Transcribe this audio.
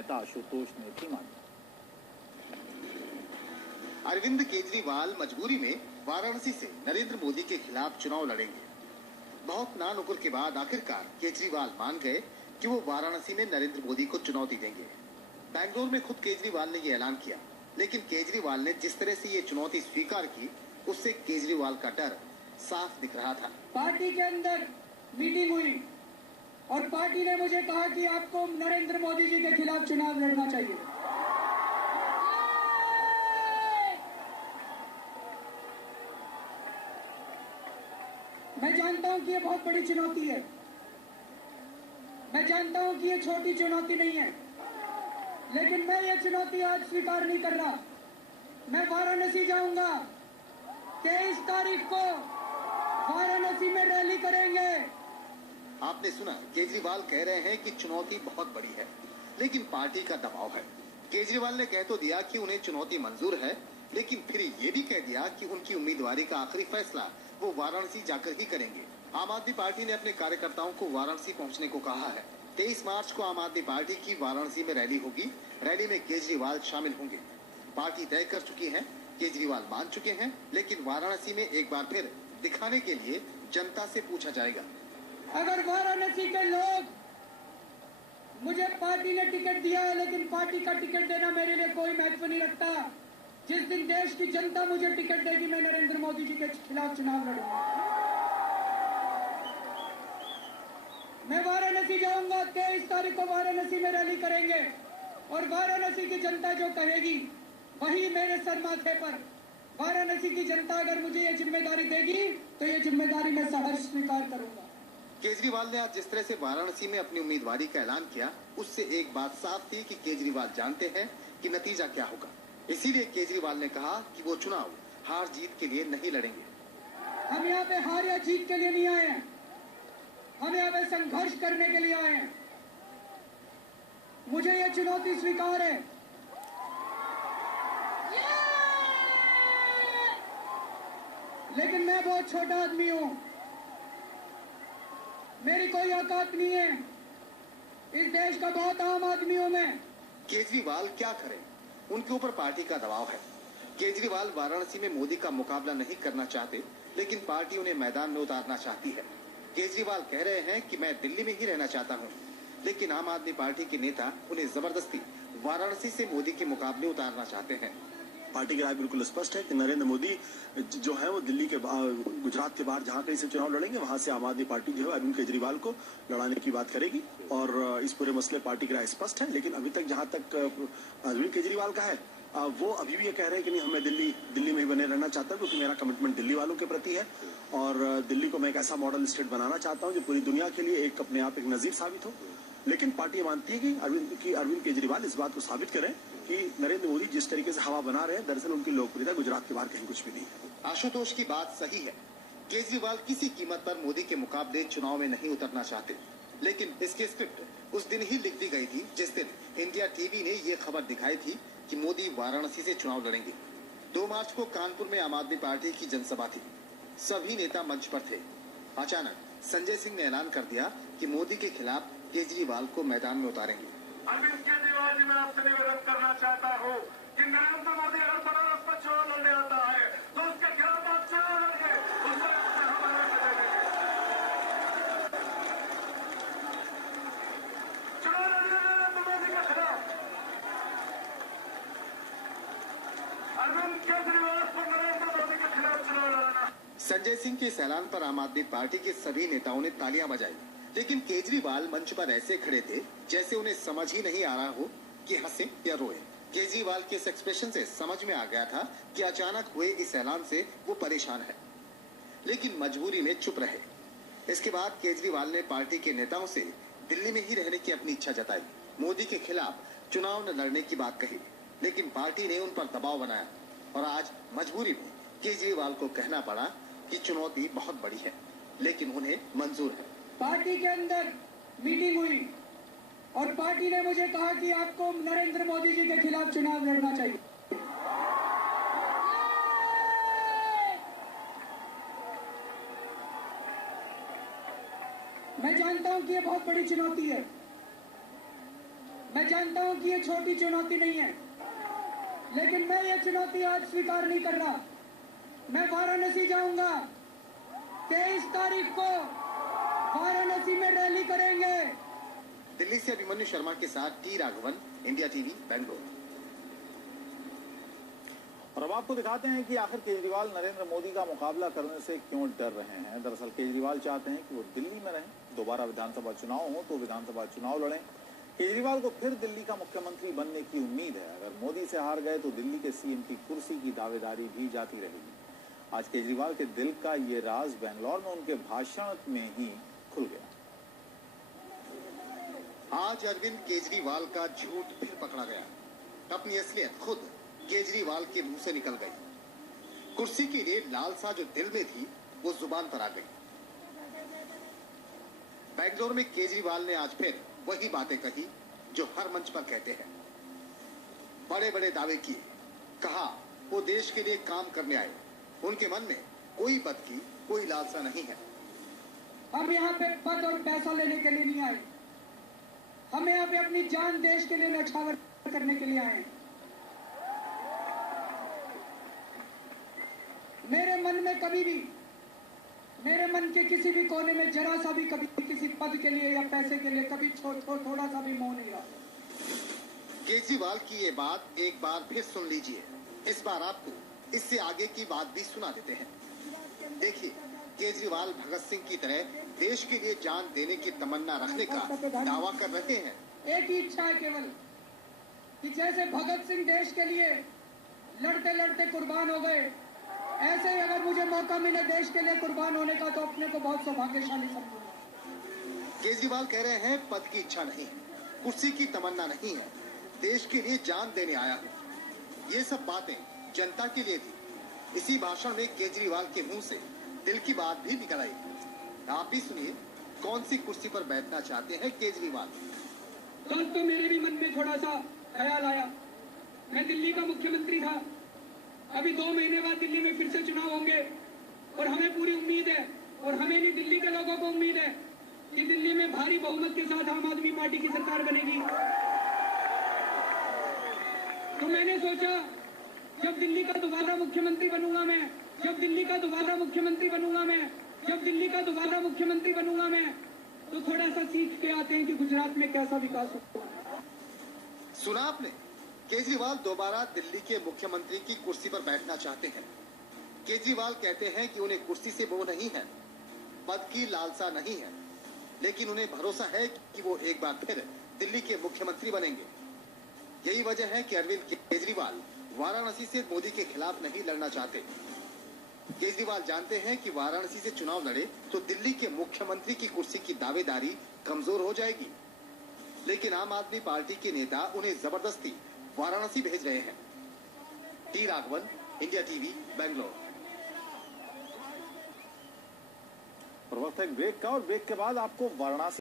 नेता आशुतोष ने थी मानी। अरविंद केजरीवाल मजबूरी में वाराणसी से नरेंद्र मोदी के खिलाफ चुनाव लड़ेंगे। बहुत नानुकुर के बाद आखिरकार केजरीवाल मान गए कि वो वाराणसी में नरेंद्र मोदी को चुनौती देंगे। बैंगलोर में खुद केजरीवाल ने ये ऐलान किया, लेकिन केजरीवाल ने जिस तरह से ये चुनौती स्वीकार की, उससे केजरीवाल का डर साफ दिख रहा था। पार्टी के अंदर मीटिंग हुई और पार्टी ने मुझे कहा कि आपको नरेंद्र मोदी जी के खिलाफ चुनाव लड़ना चाहिए। मैं जानता हूं कि ये बहुत बड़ी चुनौती है। मैं जानता हूं कि ये छोटी चुनौती नहीं है, लेकिन मैं ये चुनौती आज स्वीकार नहीं कर रहा। मैं वाराणसी जाऊंगा। 23 तारीख को वाराणसी में रैली करेंगे। आपने सुना, केजरीवाल कह रहे हैं कि चुनौती बहुत बड़ी है, लेकिन पार्टी का दबाव है। केजरीवाल ने कह तो दिया कि उन्हें चुनौती मंजूर है, लेकिन फिर ये भी कह दिया कि उनकी उम्मीदवारी का आखिरी फैसला वो वाराणसी जाकर ही करेंगे। आम आदमी पार्टी ने अपने कार्यकर्ताओं को वाराणसी पहुंचने को कहा है। 23 मार्च को आम आदमी पार्टी की वाराणसी में रैली होगी। रैली में केजरीवाल शामिल होंगे। पार्टी तय कर चुकी है, केजरीवाल मान चुके हैं, लेकिन वाराणसी में एक बार फिर दिखाने के लिए जनता से पूछा जाएगा। अगर वाराणसी के लोग, मुझे पार्टी ने टिकट दिया है, लेकिन पार्टी का टिकट देना मेरे लिए कोई महत्व नहीं रखता। जिस दिन देश की जनता मुझे टिकट देगी, मैं नरेंद्र मोदी जी के खिलाफ चुनाव लड़ूंगा। मैं वाराणसी जाऊंगा। 23 तारीख को वाराणसी में रैली करेंगे और वाराणसी की जनता जो कहेगी वही मेरे सर माथे पर। वाराणसी की जनता अगर मुझे ये जिम्मेदारी देगी तो ये जिम्मेदारी मैं सहर्ष स्वीकार करूंगा। केजरीवाल ने आज जिस तरह से वाराणसी में अपनी उम्मीदवारी का ऐलान किया, उससे एक बात साफ थी कि केजरीवाल जानते हैं कि नतीजा क्या होगा। इसीलिए केजरीवाल ने कहा कि वो चुनाव हार जीत के लिए नहीं लड़ेंगे। हम यहाँ पे हार या जीत के लिए नहीं आए हैं, हम यहाँ पे संघर्ष करने के लिए आए हैं। मुझे ये चुनौती स्वीकार है। लेकिन मैं बहुत छोटा आदमी हूँ, मेरी कोई औकात नहीं है। इस देश का बहुत आम आदमी हूँ मैं। केजरीवाल क्या करें, उनके ऊपर पार्टी का दबाव है। केजरीवाल वाराणसी में मोदी का मुकाबला नहीं करना चाहते, लेकिन पार्टी उन्हें मैदान में उतारना चाहती है। केजरीवाल कह रहे हैं कि मैं दिल्ली में ही रहना चाहता हूं, लेकिन आम आदमी पार्टी के नेता उन्हें जबरदस्ती वाराणसी से मोदी के मुकाबले उतारना चाहते हैं। पार्टी की राय बिल्कुल स्पष्ट है कि नरेंद्र मोदी जो है वो दिल्ली के गुजरात के बाहर जहां कहीं से चुनाव लड़ेंगे, वहां से आम आदमी पार्टी जो है अरविंद केजरीवाल को लड़ाने की बात करेगी और इस पूरे मसले पार्टी की राय स्पष्ट है। लेकिन अभी तक जहां तक अरविंद केजरीवाल का है, वो अभी भी ये कह रहे हैं कि नहीं, हमें दिल्ली में ही बने रहना चाहता हूँ, क्योंकि मेरा कमिटमेंट दिल्ली वालों के प्रति है और दिल्ली को मैं एक ऐसा मॉडल स्टेट बनाना चाहता हूँ जो पूरी दुनिया के लिए एक अपने आप एक नजीर साबित हो। लेकिन पार्टी मानती है कि अरविंद केजरीवाल इस बात को साबित करें कि नरेंद्र मोदी जिस तरीके से हवा बना रहे हैं, दरअसल उनकी लोकप्रियता गुजरात के बाहर कहीं कुछ भी नहीं है। आशुतोष की बात सही है, केजरीवाल किसी कीमत पर मोदी के मुकाबले चुनाव में नहीं उतरना चाहते, लेकिन इसकी स्क्रिप्ट उस दिन ही लिख दी गई थी जिस दिन इंडिया टीवी ने ये खबर दिखाई थी कि मोदी वाराणसी से चुनाव लड़ेंगे। 2 मार्च को कानपुर में आम आदमी पार्टी की जनसभा थी। सभी नेता मंच पर थे। अचानक संजय सिंह ने ऐलान कर दिया कि मोदी के खिलाफ केजरीवाल को मैदान में उतारेंगे। अरविंद केजरीवाल जी, मैं आपसे निवेदन करना चाहता हूँ कि नरेंद्र मोदी अगर बनारस पर चुनाव लड़ने आता है तो उसके खिलाफ आप चुनाव लड़ेंगे, उसमें हमारा चुनाव लड़िए नरेंद्र मोदी के खिलाफ। अरविंद केजरीवाल पर नरेंद्र मोदी के खिलाफ चुनाव लड़ना। संजय सिंह के इस ऐलान पर आम आदमी पार्टी के सभी नेताओं ने तालियां बजाई, लेकिन केजरीवाल मंच पर ऐसे खड़े थे जैसे उन्हें समझ ही नहीं आ रहा हो कि हंसे या रोए। केजरीवाल के इस एक्सप्रेशन से समझ में आ गया था कि अचानक हुए इस ऐलान से वो परेशान है, लेकिन मजबूरी में चुप रहे। इसके बाद केजरीवाल ने पार्टी के नेताओं से दिल्ली में ही रहने की अपनी इच्छा जताई। मोदी के खिलाफ चुनाव न लड़ने की बात कही, लेकिन पार्टी ने उन पर दबाव बनाया और आज मजबूरी में केजरीवाल को कहना पड़ा कि चुनौती बहुत बड़ी है, लेकिन उन्हें मंजूर है। पार्टी के अंदर मीटिंग हुई और पार्टी ने मुझे कहा कि आपको नरेंद्र मोदी जी के खिलाफ चुनाव लड़ना चाहिए। मैं जानता हूं कि ये बहुत बड़ी चुनौती है। मैं जानता हूं कि ये छोटी चुनौती नहीं है, लेकिन मैं ये चुनौती आज स्वीकार नहीं कर रहा। मैं वाराणसी जाऊंगा, 23 तारीख को वाराणसी में रैली करेंगे। दिल्ली से अभिमन्यु शर्मा के साथ T Raghavan, India TV, Bangalore. और अब आपको दिखाते हैं कि आखिर केजरीवाल नरेंद्र मोदी का मुकाबला करने से क्यों डर रहे हैं। दरअसल केजरीवाल चाहते हैं कि वो दिल्ली में रहें, दोबारा विधानसभा चुनाव हो तो विधानसभा चुनाव लड़ें। केजरीवाल को फिर दिल्ली का मुख्यमंत्री बनने की उम्मीद है। अगर मोदी से हार गए तो दिल्ली के सीएम की कुर्सी की दावेदारी भी जाती रहेगी। आज केजरीवाल के दिल का ये राज बेंगलोर में उनके भाषण में ही खुल गया। आज अरविंद केजरीवाल का झूठ फिर पकड़ा गया। अपनी असलियत खुद केजरीवाल के मुंह से निकल गई। कुर्सी के लिए लालसा जो दिल में थी वो जुबान पर आ गई। बेंगलोर में केजरीवाल ने आज फिर वही बातें कही जो हर मंच पर कहते हैं। बड़े बड़े दावे किए, कहा वो देश के लिए काम करने आए। उनके मन में कोई पद की कोई लालसा नहीं है। हम यहाँ पे पद और पैसा लेने के लिए नहीं आए। हम यहाँ पे अपनी जान देश के लिए न्यौछावर करने के लिए आए हैं। मेरे मन में कभी भी, मेरे मन के किसी भी कोने में जरा सा भी कभी किसी पद के लिए या पैसे के लिए कभी थोड़ा सा भी मोह नहीं रहा। केजरीवाल की ये बात एक बार फिर सुन लीजिए। इस बार आपको इससे आगे की बात भी सुना देते हैं। देखिए, केजरीवाल भगत सिंह की तरह देश के लिए जान देने की तमन्ना रखने का दावा कर रहे हैं। एक ही इच्छा है केवल कि जैसे भगत सिंह देश के लिए लड़ते लड़ते कुर्बान हो गए, ऐसे ही अगर मुझे मौका मिले देश के लिए कुर्बान होने का तो अपने को बहुत सौभाग्यशाली समझूंगा। केजरीवाल कह रहे हैं पद की इच्छा नहीं है, कुर्सी की तमन्ना नहीं है, देश के लिए जान देने आया हूँ। ये सब बातें जनता के लिए थी। इसी भाषण में केजरीवाल के मुंह से दिल की बात भी निकल आई। आप भी सुनिए, कौन सी कुर्सी पर बैठना चाहते हैं केजरीवाल। कल तो मेरे भी मन में थोड़ा सा ख्याल आया। मैं दिल्ली का मुख्यमंत्री था। अभी 2 महीने बाद दिल्ली में फिर से चुनाव होंगे और हमें पूरी उम्मीद है, और हमें नहीं दिल्ली के लोगों को उम्मीद है कि दिल्ली में भारी बहुमत के साथ आम आदमी पार्टी की सरकार बनेगी। तो मैंने सोचा जब दिल्ली का दोबारा मुख्यमंत्री बनूंगा मैं, जब दिल्ली का दोबारा मुख्यमंत्री बनूंगा मैं, जब दिल्ली का दोबारा मुख्यमंत्री बनूंगा मैं, तो थोड़ा सा सीख के आते हैं कि गुजरात में कैसा विकास हुआ। सुना आपने, केजरीवाल दोबारा दिल्ली के मुख्यमंत्री की कुर्सी पर बैठना चाहते हैं। केजरीवाल कहते हैं कि उन्हें कुर्सी से मोह नहीं है, पद की लालसा नहीं है, लेकिन उन्हें भरोसा है कि वो एक बार फिर दिल्ली के मुख्यमंत्री बनेंगे। यही वजह है कि अरविंद केजरीवाल वाराणसी से मोदी के खिलाफ नहीं लड़ना चाहते। केजरीवाल जानते हैं कि वाराणसी से चुनाव लड़े तो दिल्ली के मुख्यमंत्री की कुर्सी की दावेदारी कमजोर हो जाएगी। लेकिन आम आदमी पार्टी के नेता उन्हें जबरदस्ती वाराणसी भेज रहे हैं। T Raghavan, India TV, Bangalore. और वक्त है ब्रेक का, और ब्रेक के बाद आपको वाराणसी